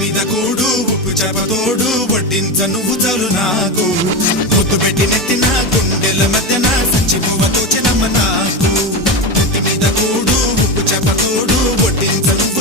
మీద కూడు ఉప్పు చేపతోడు వడ్డించ నువ్వు చాలు నాకు ముద్దు పెట్టి నెత్తిన గుండెల మధ్యన సంచి పువ్వతో చిన్నమ్మ నాకు ఇంటి మీద కూడు ఉప్పు చేపతోడు వడ్డించ నువ్వు